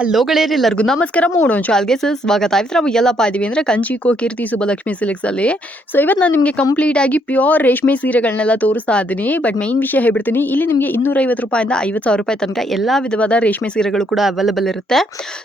Hello ಗೆಳೆಯರಿ, ಎಲ್ಲರಿಗೂ ನಮಸ್ಕಾರ. ಮೂಡೋಣ ಚಾಲ್ಗೆ ಸ್ವಾಗತ. ಇವತ್ತು ನಾವು ಎಲ್ಲಪ್ಪ ಇದೀವಿ ಅಂದರೆ ಕಂಚಿಕೋ ಕೀರ್ತಿ ಸುಬ್ಬಲಕ್ಷ್ಮಿ ಸಿಲ್ಕ್ಸಲ್ಲಿ. ಸೊ ಇವತ್ತು ನಾನು ನಿಮಗೆ ಕಂಪ್ಲೀಟ್ ಆಗಿ ಪ್ಯೂರ್ ರೇಷ್ಮೆ ಸೀರೆಗಳನ್ನೆಲ್ಲ ತೋರಿಸ್ತಾ ಇದ್ದೀನಿ. ಬಟ್ ಮೈನ್ ವಿಷಯ ಹೇಳ್ಬಿಡ್ತೀನಿ, ಇಲ್ಲಿ ನಿಮಗೆ 250 ರೂಪಾಯಿಂದ 50,000 ರೂಪಾಯಿ ತನಕ ಎಲ್ಲ ವಿಧವಾದ ರೇಷ್ಮೆ ಸೀರೆಗಳು ಕೂಡ ಅವೈಲೇಬಲ್ ಇರುತ್ತೆ.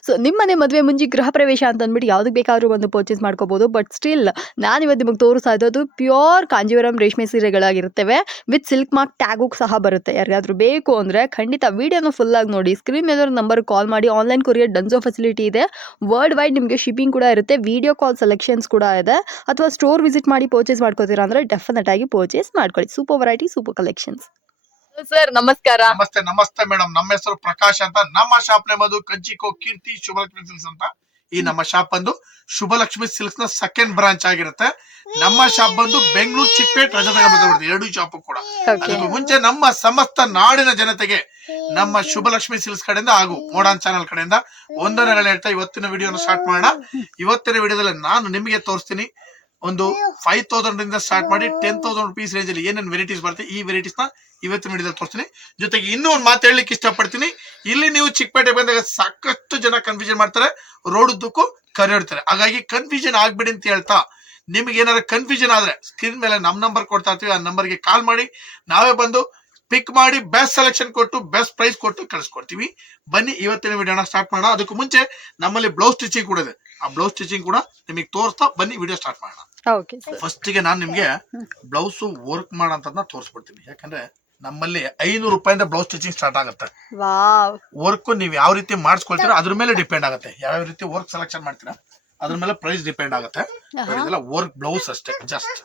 ಸೊ ನಿಮ್ಮನೆ ಮದುವೆ ಮುಂಚೆ ಗೃಹ ಪ್ರವೇಶ ಅಂತ ಅಂದ್ಬಿಟ್ಟು ಯಾವುದಕ್ಕೆ ಬೇಕಾದ್ರೂ ಒಂದು ಪರ್ಚೇಸ್ ಮಾಡ್ಕೋಬೋದು. ಬಟ್ ಸ್ಟಿಲ್ ನಾನು ಇವತ್ತು ನಿಮಗೆ ತೋರಿಸ್ತಾ ಇದ್ದದ್ದು ಪ್ಯೂರ್ ಕಾಂಜೀವರಂ ರೇಷ್ಮೆ ಸೀರೆಗಳಾಗಿರುತ್ತವೆ. ವಿತ್ ಸಿಲ್ಕ್ ಮಾರ್ಕ್ ಟ್ಯಾಗೂ ಸಹ ಬರುತ್ತೆ. ಯಾರಿಗಾದ್ರೂ ಬೇಕು ಅಂದರೆ ಖಂಡಿತ ವಿಡಿಯೋನ ಫುಲ್ ಆಗಿ ನೋಡಿ. ಸ್ಕ್ರೀನ್ ಮೇಲೆ ನಂಬರ್ ಕಾಲ್ ಮಾಡಿ. ಆನ್ಲೈನ್ ಕೊರಿಯರ್ ಡನ್ಸೋ ಫೆಸಿಲಿಟಿ ಇದೆ. ವರ್ಲ್ಡ್ ವೈಡ್ ನಿಮಗೆ ಶಿಪ್ಪಿಂಗ್ ಕೂಡ ಇರುತ್ತೆ. ವಿಡಿಯೋ ಕಾಲ್ ಸೆಲೆಕ್ಷನ್ಸ್ ಕೂಡ ಇದೆ. ಅಥವಾ ಸ್ಟೋರ್ ವಿಸಿಟ್ ಮಾಡಿ ಪರ್ಚೇಸ್ ಮಾಡ್ಕೋತೀರಾ ಅಂದರೆ ಡೆಫಿನೆಟ್ ಆಗಿ ಪರ್ಚೇಸ್ ಮಾಡ್ಕೊಳ್ಳಿ. Super variety, super collections. Sir ನಮಸ್ಕಾರ. ನಮಸ್ತೆ ಮೇಡಮ್. ನಮ್ಮ ಹೆಸರು ಪ್ರಕಾಶ್ ಅಂತ. ನಮ್ಮ ಶಾಪ್ ನೇಮ್ ಅದು ಕಂಚಿಕೋ ಕೀರ್ತಿ ಶುಭಲಕ್ಷ್ಮಿ ಸಿಲ್ಕ್ಸ್ ಅಂತ. ಈ ನಮ್ಮ ಶಾಪ್ ಬಂದು ಶುಭಲಕ್ಷ್ಮಿ ಸಿಲ್ಕ್ಸ್ ನ ಸೆಕೆಂಡ್ ಬ್ರಾಂಚ್ ಆಗಿರುತ್ತೆ. ನಮ್ಮ ಶಾಪ್ ಬಂದು ಬೆಂಗಳೂರು ಚಿಕ್ಕಪೇಟ್ ರಜತನಗರ ಬರುತ್ತೆ. ಎರಡು ಶಾಪ್ ಕೂಡ. ಅದಕ್ಕೂ ಮುಂಚೆ ನಮ್ಮ ಸಮಸ್ತ ನಾಡಿನ ಜನತೆಗೆ ನಮ್ಮ ಶುಭಲಕ್ಷ್ಮಿ ಸಿಲ್ಕ್ಸ್ ಕಡೆಯಿಂದ ಹಾಗೂ ಮೋಡಾನ್ ಚಾನಲ್ ಕಡೆಯಿಂದ ವಂದನೆಗಳನ್ನ ಹೇಳ್ತಾ ಇವತ್ತಿನ ವಿಡಿಯೋನ ಸ್ಟಾರ್ಟ್ ಮಾಡೋಣ. ಇವತ್ತಿನ ವಿಡಿಯೋದಲ್ಲಿ ನಾನು ನಿಮಗೆ ತೋರಿಸ್ತೀನಿ ಒಂದು 5,000 ರಿಂದ ಸ್ಟಾರ್ಟ್ ಮಾಡಿ 10,000 ರುಪೀಸ್ ರೇಂಜ್ ಅಲ್ಲಿ ಏನೇನು ವೆರೈಟೀಸ್ ಬರುತ್ತೆ. ಈ ವೆರೈಟೀಸ್ ನ ಇವತ್ತಿನ ವಿಡಿಯೋದಲ್ಲಿ ತೋರಿಸ್ತೀನಿ. ಜೊತೆಗೆ ಇನ್ನೂ ಒಂದು ಮಾತು ಹೇಳಲಿಕ್ಕೆ ಇಷ್ಟಪಡ್ತೀನಿ. ಇಲ್ಲಿ ನೀವು ಚಿಕ್ಕಪೇಟೆ ಬಂದಾಗ ಸಾಕಷ್ಟು ಜನ ಕನ್ಫ್ಯೂಷನ್ ಮಾಡ್ತಾರೆ, ರೋಡ್ ಉದ್ದಕ್ಕೂ ಕರೆಯಿಡ್ತಾರೆ. ಹಾಗಾಗಿ ಕನ್ಫ್ಯೂಷನ್ ಆಗ್ಬಿಡಿ ಅಂತ ಹೇಳ್ತಾ, ನಿಮ್ಗೆ ಏನಾದ್ರು ಕನ್ಫ್ಯೂಷನ್ ಆದ್ರೆ ಸ್ಕ್ರೀನ್ ಮೇಲೆ ನಮ್ಮ ನಂಬರ್ ಕೊಡ್ತಾ ಇರ್ತೀವಿ. ಆ ನಂಬರ್ಗೆ ಕಾಲ್ ಮಾಡಿ, ನಾವೇ ಬಂದು ಪಿಕ್ ಮಾಡಿ ಬೆಸ್ಟ್ ಸೆಲೆಕ್ಷನ್ ಕೊಟ್ಟು ಬೆಸ್ಟ್ ಪ್ರೈಸ್ ಕೊಟ್ಟು ಕಳಿಸ್ಕೊಡ್ತೀವಿ. ಬನ್ನಿ ಇವತ್ತಿನ ವಿಡಿಯೋನ ಸ್ಟಾರ್ಟ್ ಮಾಡೋಣ. ಅದಕ್ಕೂ ಮುಂಚೆ ನಮ್ಮಲ್ಲಿ ಬ್ಲೌಸ್ ಸ್ಟಿಚಿಂಗ್ ಕೂಡ ಇದೆ. ಆ ಬ್ಲೌಸ್ ಸ್ಟಿಚಿಂಗ್ ಕೂಡ ನಿಮಗೆ ತೋರಿಸ್ತಾ ಬನ್ನಿ ವಿಡಿಯೋ ಸ್ಟಾರ್ಟ್ ಮಾಡೋಣ. ಫಸ್ಟ್ ಗೆ ನಾನು ನಿಮ್ಗೆ ಬ್ಲೌಸ್ ವರ್ಕ್ ಮಾಡೋಂಥದ್ದನ್ನ ತೋರಿಸ್ಬಿಡ್ತೀನಿ. ಯಾಕಂದ್ರೆ ನಮ್ಮಲ್ಲಿ 500 ರೂಪಾಯಿಂದ ಬ್ಲೌಸ್ ಸ್ಟಿಚಿಂಗ್ ಸ್ಟಾರ್ಟ್ ಆಗುತ್ತೆ. ವರ್ಕ್ ನೀವು ಯಾವ ರೀತಿ ಮಾಡಿಸ್ಕೊಳ್ತೀರಾ ಅದ್ರ ಮೇಲೆ ಡಿಪೆಂಡ್ ಆಗುತ್ತೆ. ಯಾವ ರೀತಿ ವರ್ಕ್ ಸೆಲೆಕ್ಷನ್ ಮಾಡ್ತೀರಾ ಅದ್ರ ಮೇಲೆ ಪ್ರೈಸ್ ಡಿಪೆಂಡ್ ಆಗುತ್ತೆ. ಇದೆಲ್ಲ ವರ್ಕ್ ಬ್ಲೌಸ್ ಅಷ್ಟೇ, ಜಸ್ಟ್.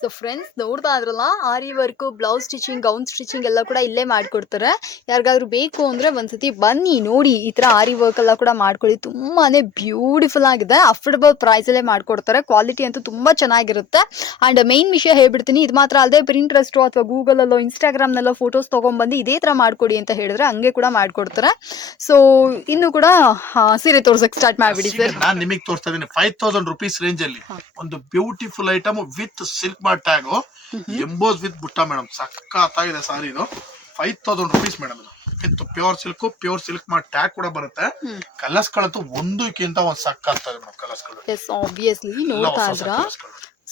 ಸೊ ಫ್ರೆಂಡ್ಸ್, ನೋಡ್ತಾ ಇದ್ರಲ್ಲ, aari work, blouse stitching, gown stitching ಎಲ್ಲ ಕೂಡ ಇಲ್ಲೇ ಮಾಡ್ಕೊಡ್ತಾರೆ. ಯಾರಿಗಾದ್ರೂ ಬೇಕು ಅಂದರೆ ಒಂದ್ಸತಿ ಬನ್ನಿ ನೋಡಿ. ಈ ಥರ ಆರಿ ವರ್ಕ್ ಎಲ್ಲ ಕೂಡ ಮಾಡ್ಕೊಳ್ಳಿ. ತುಂಬಾ ಬ್ಯೂಟಿಫುಲ್ ಆಗಿದೆ. ಅಫೋರ್ಡಬಲ್ ಪ್ರೈಸಲ್ಲೇ ಮಾಡ್ಕೊಡ್ತಾರೆ. ಕ್ವಾಲಿಟಿ ಅಂತೂ ತುಂಬ ಚೆನ್ನಾಗಿರುತ್ತೆ. ಆ್ಯಂಡ್ ಮೇನ್ ವಿಷಯ ಹೇಳ್ಬಿಡ್ತೀನಿ, ಇದು ಮಾತ್ರ ಅಲ್ಲದೆ ಪ್ರಿಂಟ್ರೆಸ್ಟು ಅಥವಾ ಗೂಗಲಲ್ಲೋ ಇನ್ಸ್ಟಾಗ್ರಾಮ್ನಲ್ಲೋ ಫೋಟೋಸ್ ತೊಗೊಂಡ್ಬಂದು ಇದೇ ಥರ ಮಾಡ್ಕೊಡಿ ಅಂತ ಹೇಳಿದ್ರೆ ಹಂಗೆ ಕೂಡ ಮಾಡ್ಕೊಡ್ತಾರೆ. ಸೊ ಇನ್ನು ಕೂಡ ಸೀರೆ ತೋರ್ಸಕ್ಕೆ ಸ್ಟಾರ್ಟ್ ಮಾಡಿಬಿಡಿ ಸರ್. ನಾನು ನಿಮಗೆ ತೋರಿಸ್ತಾ ಇದ್ದೀನಿ 5,000 ರುಪೀಸ್ ರೇಂಜ್ ಅಲ್ಲಿ ಒಂದು beautiful item with silk tag emboss with ಬುಟ್ಟ ಮೇಡಮ್. ಸಕ್ಕತ್ತಾಗಿದೆ ಸಾರಿ. ಇದು 5,000 ರುಪೀಸ್ ಮೇಡಮ್. ಇದು ವಿತ್ ಪ್ಯೂರ್ ಸಿಲ್ಕ್ ಮಾಡಿ ಟ್ಯಾಗ್ ಕೂಡ ಬರುತ್ತೆ. ಕಲರ್ಸ್ ಗಳಂತೂ ಒಂದಕ್ಕಿಂತ ಒಂದು ಸಕ್ಕತ್ತಾಗಿದೆ ಮೇಡಮ್. ಕಲರ್ಸ್ ಗಳು ಆಬ್ವಿಯಸ್ಲಿ ನೋಡ್ತಾ ಇದ್ರ.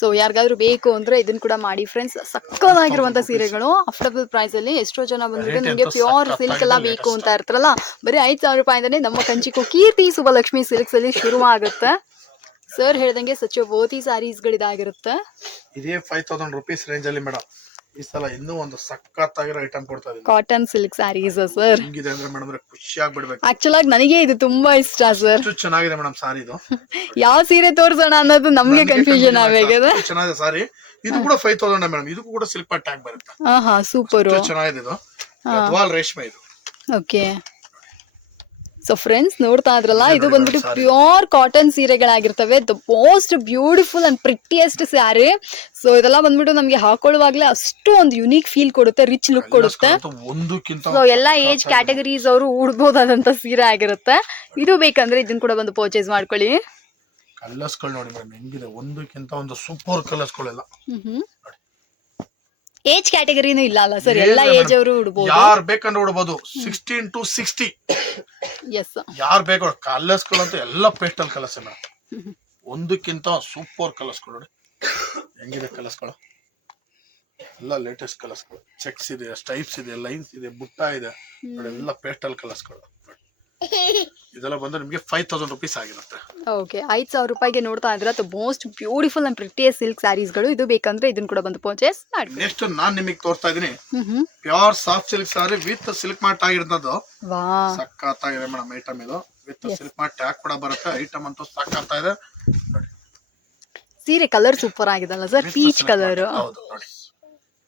ಸೊ ಯಾರಿಗಾದ್ರೂ ಬೇಕು ಅಂದ್ರೆ ಇದನ್ನ ಕೂಡ ಮಾಡಿ ಫ್ರೆಂಡ್ಸ್. ಸಕ್ಕತ್ತಾಗಿರುವಂತ ಸೀರೆಗಳು ಅಫೋರ್ಡಬಲ್ ಪ್ರೈಸ್ ಅಲ್ಲಿ. ಎಷ್ಟೋ ಜನ ಬಂದ್ಬಿಟ್ಟು ನಿಮಗೆ ಪ್ಯೂರ್ ಸಿಲ್ಕ್ ಎಲ್ಲ ಬೇಕು ಅಂತ ಇರ್ತಾರಲ್ಲ, ಬರೀ 5,000 ರೂಪಾಯಿಂದನೇ ನಮ್ಮ ಕಂಚಿಕೋ ಕೀರ್ತಿ ಸುಬ್ಬಲಕ್ಷ್ಮಿ ಸಿಲ್ಕ್ಸ್ ಅಲ್ಲಿ ಶುರು ಆಗುತ್ತೆ. ಸರ್ ಹೇಳ್ದಂಗೆ ಸಚ್ ವರ್ತಿ ಸ್ಯಾರೀಸ್ ಗಳಿದಾಗಿರುತ್ತೆ. ಇದೇ 5,000 ರುಪೀಸ್ ರೇಂಜ್ ಅಲ್ಲಿ ಮೇಡಮ್. ಈ ಸಲ ಇನ್ನೂ ಒಂದು ಸಕ್ಕತ್ತಾಗಿರೋ ಐಟಮ್ ಕೊಡ್ತಾ ಇದೀನಿ. Cotton silk saris sir. ಹೆಂಗಿದೆ ಅಂದ್ರೆ ಮೇಡಮ್ ಖುಷಿ ಆಗ್ಬಿಡ್ಬೇಕು. ಆಕ್ಚುಲ್ ಆಗಿ ನನಗೆ ಇದು ತುಂಬಾ ಇಷ್ಟ ಸರ್. ಎಷ್ಟು ಚೆನ್ನಾಗಿದೆ ಮೇಡಮ್ ಸಾರಿ. ಇದು ಯಾವ ಸೀರೆ ತೋರ್ಸೋಣ ಅನ್ನೋದು ನಮ್ಗೆ ಕನ್ಫ್ಯೂಷನ್ ಆಗಬೇಕದ. ಚೆನ್ನಾಗಿದೆ ಸಾರಿ. ಇದು ಕೂಡ 5,000 ಮೇಡಮ್. ಇದು ಕೂಡ ಸಿಲ್ಕ್ ಟ್ಯಾಗ್ ಬರುತ್ತೆ. ಸೂಪರ್ ಚೆನ್ನಾಗಿದೆ. ಇದು ಗದ್ವಾಲ್ ರೇಷ್ಮೆ. ಇದು ಓಕೆ. ಸೊ ಫ್ರೆಂಡ್ಸ್ ನೋಡ್ತಾ ಇದ್ರಲ್ಲ, ಇದು ಬಂದ್ಬಿಟ್ಟು ಪ್ಯೂರ್ ಕಾಟನ್ ಸೀರೆಗಳಾಗಿರ್ತವೆ. The most beautiful and prettiest sari. So ಇದೆಲ್ಲ ಬಂದ್ಬಿಟ್ಟು ನಮ್ಗೆ ಹಾಕೊಳ್ಳುವಾಗ್ಲೇ ಅಷ್ಟು ಒಂದು ಯುನೀಕ್ ಫೀಲ್ ಕೊಡುತ್ತೆ, ರಿಚ್ ಲುಕ್ ಕೊಡುತ್ತೆ. ಸೊ ಎಲ್ಲ ಏಜ್ ಕ್ಯಾಟಗರೀಸ್ ಅವರು ಉಡ್ಬೋದಾದಂತ ಸೀರೆ ಆಗಿರುತ್ತೆ. ಇದು ಬೇಕಂದ್ರೆ ಇದನ್ನ ಕೂಡ ಬಂದು ಪರ್ಚೇಸ್ ಮಾಡ್ಕೊಳ್ಳಿ. ಕಲರ್ಸ್ ಗಳು ನೋಡಿ ಮೇಡಮ್ ಹೆಂಗಿದೆ. ಒಂದಕ್ಕಿಂತ ಒಂದು ಸೂಪರ್ ಕಲರ್ಸ್ ಗಳೆಲ್ಲ. ಏಜ್ ಕ್ಯಾಟಗರಿನೂ ಇಲ್ಲ ಅಲ್ಲ ಸರ್, ಎಲ್ಲ ಏಜ್ ಅವರು ಉಡ್ಬೋದು. ಯಾರು ಬೇಕಂದ್ರೆ ಉಡ್ಬೋದು. 16 to 60 ಎಸ್. ಯಾರು ಬೇಕು. ಕಲರ್ಸ್ ಗಳಂತೂ ಎಲ್ಲ ಪೇಸ್ಟಲ್ ಕಲರ್ಸ್ ಮೇಡಮ್. ಒಂದಕ್ಕಿಂತ ಸೂಪರ್ ಕಲರ್ಸ್ ಗಳು ನೋಡಿ ಹೆಂಗಿದೆ. ಕಲರ್ಸ್ ಗಳು ಎಲ್ಲ ಲೇಟೆಸ್ಟ್ ಕಲರ್ಸ್ ಗಳು. ಚೆಕ್ಸ್ ಇದೆ, ಸ್ಟೈಪ್ಸ್ ಇದೆ, ಲೈನ್ಸ್ ಇದೆ, ಬುಟ್ಟ ಇದೆ. ಎಲ್ಲ ಪೇಸ್ಟಲ್ ಕಲರ್ಸ್ ಗಳು. ಇದೆಲ್ಲ ಬಂದು ನಿಮಗೆ 5,000 ರುಪೀಸ್ ಆಗಿರುತ್ತೆ. ಓಕೆ, 5,000 ರೂಪಾಯಿಗೆ ನೋಡ್ತಾ ಇದ್ರೆ most beautiful and prettiest silk saris ಗಳು. ಇದು ಬೇಕಂದ್ರೆ ಇದನ್ನ ಕೂಡ ಬಂದು ಪರ್ಚೇಸ್ ಮಾಡಿ. ನೆಕ್ಸ್ಟ್ ನಾನು ನಿಮಗೆ ತೋರಿಸ್ತಾ ಇದೀನಿ pure soft silk sari with Silk Mart ಆಗಿರ್ತದ್ದು. ಸಕ್ಕತ್ತಾಗಿದೆ ಮೇಡಮ್ ಐಟಮ್. ಇದು ವಿತ್ ಸಿಲ್ಕ್ ಮಾರ್ಟ್ ಟ್ಯಾಗ್ ಕೂಡ ಬರುತ್ತೆ. ಐಟಮ್ ಅಂತೂ ಸಕ್ಕತ್ತಾಗಿದೆ ನೋಡಿ. ಸೀರೆ ಕಲರ್ ಸೂಪರ್ ಆಗಿದಲ್ಲ ಸರ್, ಪೀಚ್ ಕಲರ್. ಹೌದು ನೋಡಿ,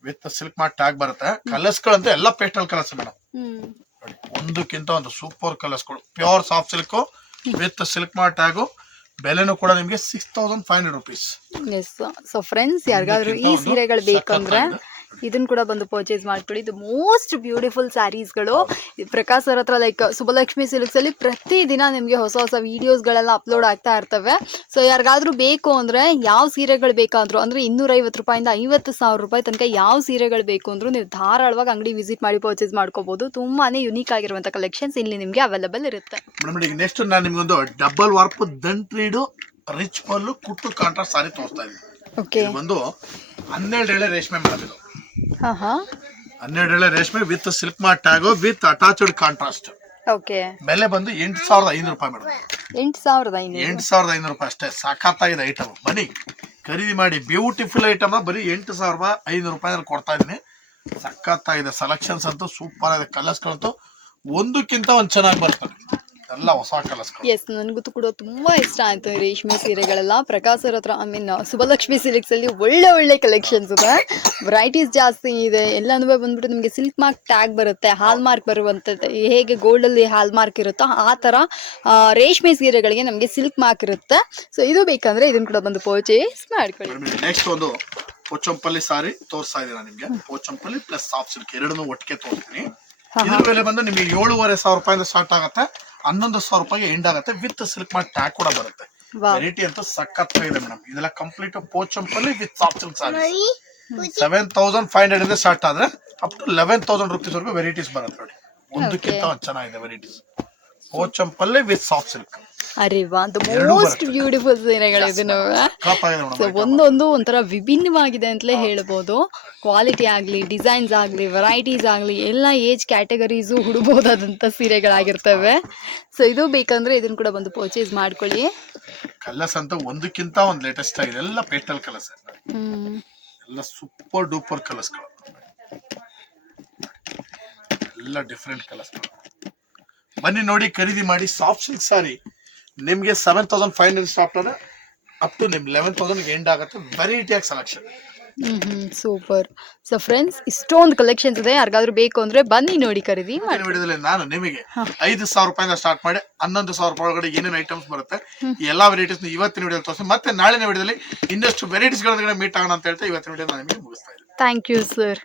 ವಿತ್ ಸಿಲ್ಕ್ ಮಾರ್ಟ್ ಟ್ಯಾಗ್ ಬರುತ್ತೆ. ಕಲರ್ಸ್ ಗಳಂತೂ ಎಲ್ಲ ಪೇಸ್ಟಲ್ ಕಲರ್ಸ್ ಮೇಡಮ್. ಒಂದಕ್ಕಿಂತ ಒಂದು ಸೂಪರ್ ಕಲರ್ಸ್ ಗಳು. Pure soft silk with Silk Mart tag. ಬೆಲೆನೂ ಕೂಡ ನಿಮಗೆ 6,500 ರುಪೀಸ್. ಸೊ ಫ್ರೆಂಡ್ಸ್, ಯಾರಿಗಾದ್ರೂ ಈ ಸೀರೆಗಳು ಬೇಕಂದ್ರೆ ಇದನ್ನ ಕೂಡ ಬಂದು ಪರ್ಚೇಸ್ ಮಾಡ್ಕೊಳ್ಳಿ. ಇದು ಮೋಸ್ಟ್ ಬ್ಯೂಟಿಫುಲ್ ಸ್ಯಾರೀಸ್ಗಳು. ಪ್ರಕಾಶ್ ಸರ್ ಹತ್ರ ಲೈಕ್ ಸುಬ್ಬಲಕ್ಷ್ಮಿ ಸಿಲ್ಕ್ಸ್ ಅಲ್ಲಿ ಪ್ರತಿದಿನ ನಿಮಗೆ ಹೊಸ ಹೊಸ ವಿಡಿಯೋಸ್ಗಳೆಲ್ಲ ಅಪ್ಲೋಡ್ ಆಗ್ತಾ ಇರ್ತವೆ. ಸೊ ಯಾರಿಗಾದ್ರೂ ಬೇಕು ಅಂದ್ರೆ ಯಾವ ಸೀರೆಗಳು ಬೇಕಾದ್ರೂ ಅಂದ್ರೆ 250 ರೂಪಾಯಿಂದ 50,000 ರೂಪಾಯಿ ತನಕ ಯಾವ ಸೀರೆಗಳು ಬೇಕು ಅಂದ್ರೂ ನೀವು ಧಾರಾಳವಾಗಿ ಅಂಗಡಿ ವಿಸಿಟ್ ಮಾಡಿ ಪರ್ಚೇಸ್ ಮಾಡ್ಕೋಬಹುದು. ತುಂಬಾನೇ ಯುನೀಕ್ ಆಗಿರುವಂತ ಕಲೆಕ್ಷನ್ಸ್ ಇಲ್ಲಿ ನಿಮ್ಗೆ ಅವೈಲೇಬಲ್ ಇರುತ್ತೆ. ಮೇಡಮ್ ಈಗ ನೆಕ್ಸ್ಟ್ ನಾನು ನಿಮ್ಗೊಂದು ಡಬಲ್ ವಾರ್ಪ್ ದಂಟ್ರೀಡು ರಿಚ್ ಪಲ್ಲು ಕುಟ್ಟು ಕಾಂಟ್ರಾಸ್ಟ್ ಸಾರಿ ತೋರಿಸ್ತಾ ಇದ್ದೀನಿ. ಓಕೆ, ಇದು ಬಂದು 12 ಎಳೆ ರೇಷ್ಮೆ ಮೇಡಮ್. ಇದು ಹಾ 12 ಎಳೆ ರೇಷ್ಮೆ with silk mark tag with attached contrast. Okay, ಬೆಲೆ ಬಂದು 8,500 ರೂಪಾಯಿ ಮೇಡಮ್. 8,500. 8,500 ರೂಪಾಯಿ ಅಷ್ಟೇ. ಸಾಕಾಗಿದೆ ಐಟಮ್. ಬನ್ನಿ ಖರೀದಿ ಮಾಡಿ. ಬ್ಯೂಟಿಫುಲ್ ಐಟಮ್ ಬರೀ 8,500 ರೂಪಾಯಿ ಕೊಡ್ತಾ ಇದೀನಿ. ಸಖತ್ತಾಗಿದೆ. ಸೆಲೆಕ್ಷನ್ಸ್ ಅಂತೂ ಸೂಪರ್ ಆಗಿದೆ. ಕಲರ್ಸ್ಗಳಂತೂ ಒಂದಕ್ಕಿಂತ ಒಂದ್ ಚೆನ್ನಾಗಿ ಬರ್ತದೆ. ಎಲ್ಲ ಹೊಸ ಕಲರ್ಸ್ಗಳು. ಎಸ್, ನನಗೂ ಕೂಡ ತುಂಬಾ ಇಷ್ಟ ಆಯ್ತು ಈ ರೇಷ್ಮೆ ಸೀರೆಗಳೆಲ್ಲ. ಪ್ರಕಾಶ್ ಸರ್ ಹತ್ರ ಸುಬ್ಬಲಕ್ಷ್ಮಿ ಸಿಲ್ಕ್ಸ್ ಅಲ್ಲಿ ಒಳ್ಳೆ ಕಲೆಕ್ಷನ್ಸ್ ಇದೆ. ವೆರೈಟೀಸ್ ಜಾಸ್ತಿ ಇದೆ. ಎಲ್ಲಾನು ಬಂದ್ಬಿಟ್ಟು ನಿಮಗೆ ಸಿಲ್ಕ್ ಮಾರ್ಕ್ ಟ್ಯಾಗ್ ಬರುತ್ತೆ, ಹಾಲ್ ಮಾರ್ಕ್ ಬರುವಂತದ್ದು. ಹೇಗೆ ಗೋಲ್ಡ್ ಅಲ್ಲಿ ಹಾಲ್ ಮಾರ್ಕ್ ಇರುತ್ತೋ ಆ ತರ ರೇಷ್ಮೆ ಸೀರೆಗಳಿಗೆ ನಮಗೆ ಸಿಲ್ಕ್ ಮಾರ್ಕ್ ಇರುತ್ತೆ. ಸೊ ಇದು ಬೇಕಂದ್ರೆ ಇದನ್ನ ಕೂಡ ಬಂದು ಪರ್ಚೇಸ್ ಮಾಡ್ಕೊಳ್ಳಿ. ನೆಕ್ಸ್ಟ್ ಒಂದು ಪೋಚಂಪಲ್ಲಿ ಸಾರಿ ತೋರಿಸ್ತಾ ಇದೀನಿ ನಾನು ನಿಮ್ಗೆ. ಪೋಚಂಪಲ್ಲಿ ಪ್ಲಸ್ ಸಾಫ್ಟ್ ಸಿಲ್ಕ್ ಎರಡನ್ನೂ ಒಟ್ಟಿಗೆ ತೋರಿಸ್ತೀನಿ. ಇದ್ರ ಬೆಲೆ ಬಂದು ನಿಮಗೆ 7,500 ರೂಪಾಯಿಂದ ಸ್ಟಾರ್ಟ್ ಆಗುತ್ತೆ. 11,000 ರೂಪಾಯಿಗೆ ಎಂಡ್ ಆಗುತ್ತೆ. ವಿತ್ ಸಿಲ್ಕ್ ಮಾರ್ಕ್ ಟ್ಯಾಗ್ ಕೂಡ ಬರುತ್ತೆ. ವೆರೈಟಿ ಅಂತೂ ಸಖತ್ತಾಗಿದೆ ಮೇಡಮ್. ಇದೆಲ್ಲ complete Pochampally with soft silk sari. 7,500 ಇಂದ ಸ್ಟಾರ್ಟ್ ಆದ್ರೆ ಅಪ್ ಟು 11,000 ರೂಪೀಸ್ ವರೆಗೂ ವೆರೈಟೀಸ್ ಬರುತ್ತೆ ನೋಡಿ. ಒಂದಕ್ಕಿಂತ ಒಂದ್ ಚೆನ್ನಾಗಿದೆ varieties. Pochampally with soft silk. ಅರೆ ವಾ, ದ ಮೋಸ್ಟ್ ಬ್ಯೂಟಿಫುಲ್ ಸೀರೆಗಳಿದೆ. ಸೊ ಒಂದೊಂದು ಒಂಥರ ವಿಭಿನ್ನವಾಗಿದೆ ಅಂತಲೇ ಹೇಳ್ಬೋದು. ಕ್ವಾಲಿಟಿ ಆಗಲಿ, ಡಿಸೈನ್ಸ್ ಆಗಲಿ, ವೆರೈಟೀಸ್ ಆಗಲಿ ಎಲ್ಲ ಏಜ್ ಕ್ಯಾಟಗರೀಸು ಹುಡುಬಹುದಾದಂಥ ಸೀರೆಗಳಾಗಿರ್ತವೆ. ಸೊ ಇದು ಬೇಕಂದ್ರೆ ಇದನ್ನ ಕೂಡ ಬಂದು ಪರ್ಚೇಸ್ ಮಾಡ್ಕೊಳ್ಳಿ. ಕಲರ್ಸ್ ಅಂತ ಒಂದಕ್ಕಿಂತ ಒಂದ್ ಲೇಟೆಸ್ಟ್ ಆಗಿದೆ. ಎಲ್ಲ ಪೇಸ್ಟಲ್ ಕಲರ್ಸ್, ಎಲ್ಲ ಸೂಪರ್ ಡೂಪರ್ ಕಲರ್ಸ್ಗಳು. ಎಲ್ಲ ಡಿಫ್ರೆಂಟ್ ಕಲರ್ಸ್ಗಳು. ಬನ್ನಿ ನೋಡಿ, ಖರೀದಿ ಮಾಡಿ. ಸಾಫ್ಟ್ ಸಿಲ್ಕ್ ಸಾರಿ ನಿಮ್ಗೆ 7,500 ಸ್ಟಾರ್ಟ್ ಆದ್ರೆ ಅಪ್ ಟು ನಿಮ್ 11,000 ಎಂಡ್ ಆಗುತ್ತೆ. ವೆರೈಟಿ ಆಗಿ ಸೆಲೆಕ್ಷನ್. ಸೂಪರ್. ಸೊ ಫ್ರೆಂಡ್ಸ್, ಇಷ್ಟೊಂದು ಕಲೆಕ್ಷನ್ಸ್ ಇದೆ. ಯಾರಿಗಾದ್ರೂ ಬೇಕು ಅಂದ್ರೆ ಬನ್ನಿ ನೋಡಿ ಖರೀದಿ ಮಾಡಿ. ವಿಡಿಯೋದಲ್ಲಿ ನಾನು ನಿಮಗೆ 5,000 ರೂಪಾಯಿಂದ ಸ್ಟಾರ್ಟ್ ಮಾಡಿ 11,000 ರೂಪಾಯಿ ಒಳಗಡೆ ಏನೇನು ಐಟಮ್ಸ್ ಬರುತ್ತೆ ಎಲ್ಲಾ ವೆರೈಟೀಸ್ ಇವತ್ತಿನ ವಿಡಿಯೋ ತೋರಿಸಿ. ಮತ್ತೆ ನಾಳಿನ ವಿಡಿಯೋದಲ್ಲಿ ಇನ್ನಷ್ಟು ವೆರೈಟೀಸ್ ಗಳನ್ನ ಮೀಟ್ ಆಗೋಣ ಅಂತ ಹೇಳ್ತಾ ಇವತ್ತಿನ ವಿಡಿಯೋ ನಾನು ನಿಮಗೆ ಮುಗಿಸ್ತಾ ಇದ್ದೀನಿ. Thank you sir.